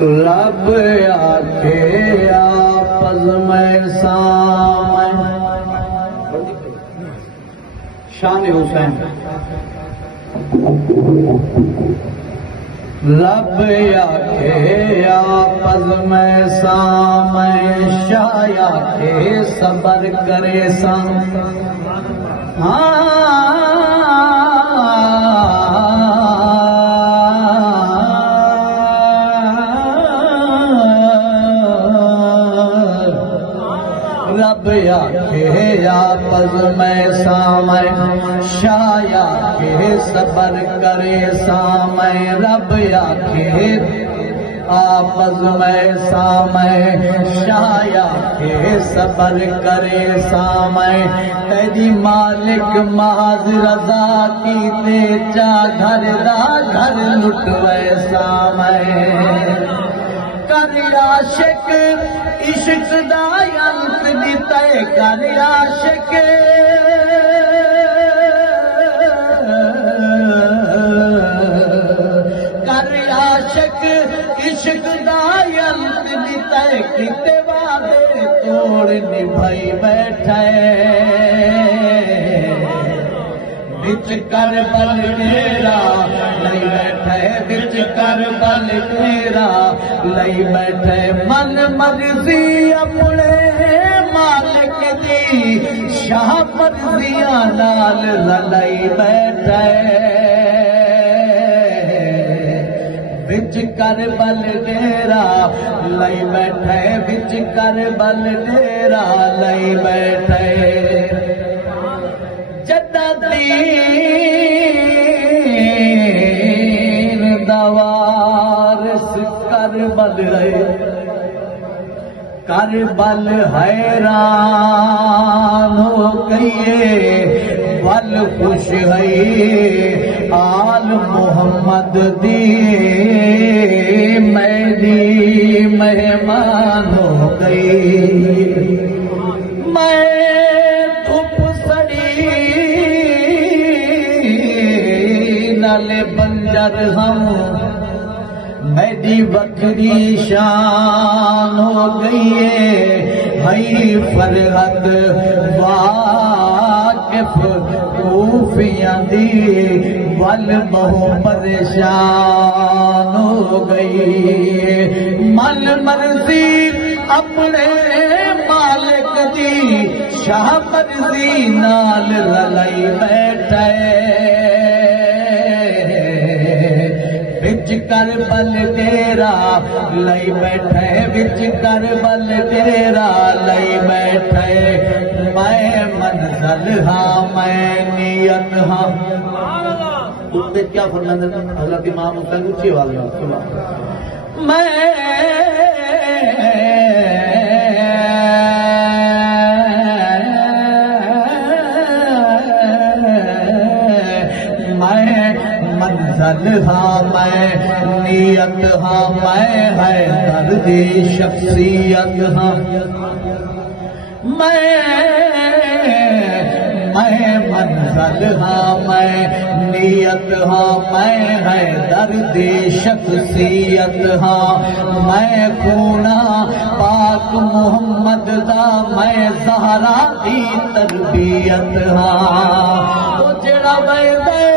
لب آکھے آپس میں سامن شان حسین لب آکھے آپس میں سامن شاہ آکھے صبر کرے سام رب آکھے آپس میں سامن شاہ آکھے صبر کرے سامن رب آکھے آپس میں سامن شاہ آکھے صبر کرے سامن تیری مالک محض رضا کی تے چا گھر دا گھر لٹوے سامن کر عاشق عشق دا انت دیتے کر عاشق کر عاشق عشق دا انت دیتے کتے وعدے توڑ نبھائی بیٹھے بچ کربل ڈیرا لئی بیٹھے بچ کربل ڈیرا لئی بیٹھے من مرضی اپنے مالک دی شاہ مرضیاں نال لئی بیٹھے بچ کربل ڈیرا لئی بیٹھے بچ کربل ڈیرا لئی بیٹھے دین دوارس کربل ہے کربل حیران ہو گئیے بل خوش ہے آل محمد دی میری مہمان ہو گئی میں بنجر ہم میری بکری شان ہو گئی ہے فرحت واقف کوفیاں دی ول بہو پریشان ہو گئی من مرضی اپنے مالک دی شاہ مرضی نال رلائی بیٹھے بچ کربل ڈیرا لئی بیٹھے بچ کربل ڈیرا لئی بیٹھے میں منزل ہاں میں نیت ہاں اس پہ کیا فرماتے ہیں حضرت امام حسین اچھی آواز میں منزل ہاں میں نیت ہاں میں ہے دردی شخصیت ہاں میں منزل ہاں میں نیت ہاں میں ہے دردی شخصیت ہاں میں خونا پاک محمد دا میں زہرا دی تربیت ہاں وہ جڑا بیدے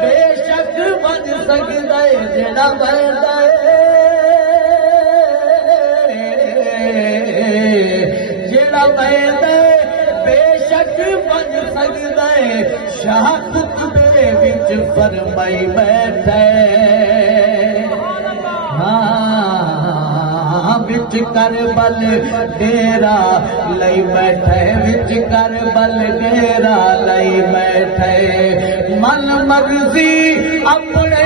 بے شک بن سکتا ہے جڑا بیدے جڑا بیدے بے شک بن سکتا ہے شاہ خطبے وچ فرمائی بیٹھے وچ کربل ڈیرا لئی بیٹھے وچ کربل ڈیرا لئی بیٹھے من مرضی اپنے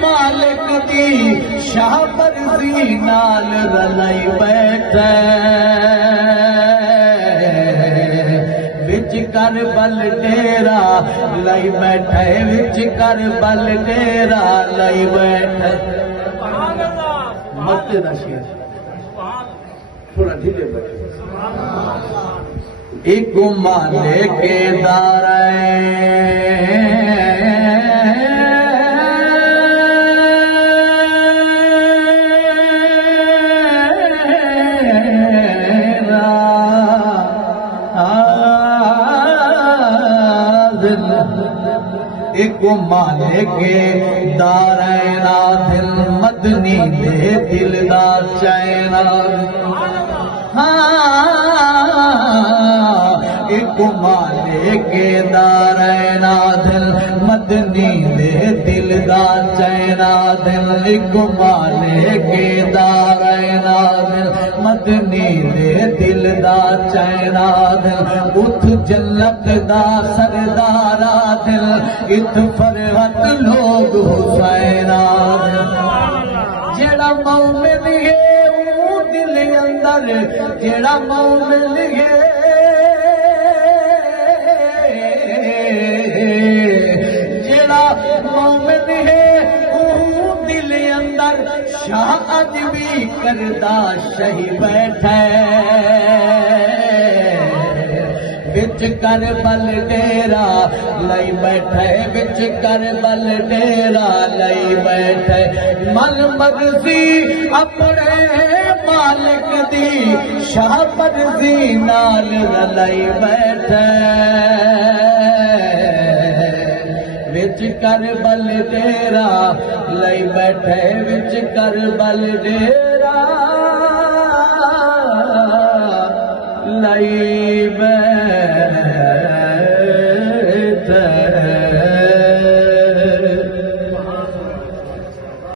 مالک دی شاہ مرضی نال رلائی بیٹھے وچ کربل ڈیرا لئی بیٹھے وچ کربل ڈیرا لئی بیٹھے مت نشیر تھوڑا ڈھیلے بیٹھے ایک مالک دارین ایک مالک دارین دل مدنی دے دل دا چین ایک مالک دارین دل مدنی دے دل دا چین دل ایک مالک دارین دل مدنی دے دل دا چین دل اٹھ جنت دا سردارا دل ات فرحت لوگ حسین دل جیڑا مومن ہے وہ دل اندر جیڑا مومن ہے جیڑا مومن ہے وہ دل اندر شاہ ادبی کردہ شہی بیٹھے بچ کربل ڈیرا لئی بیٹھے بچ کربل ڈیرا لئی بیٹھے من مرضی اپنے مالک دی شاہ مرضی نال لئی بیٹھے بچ کربل ڈیرا لئی بیٹھے بچ کربل ڈیرا لئی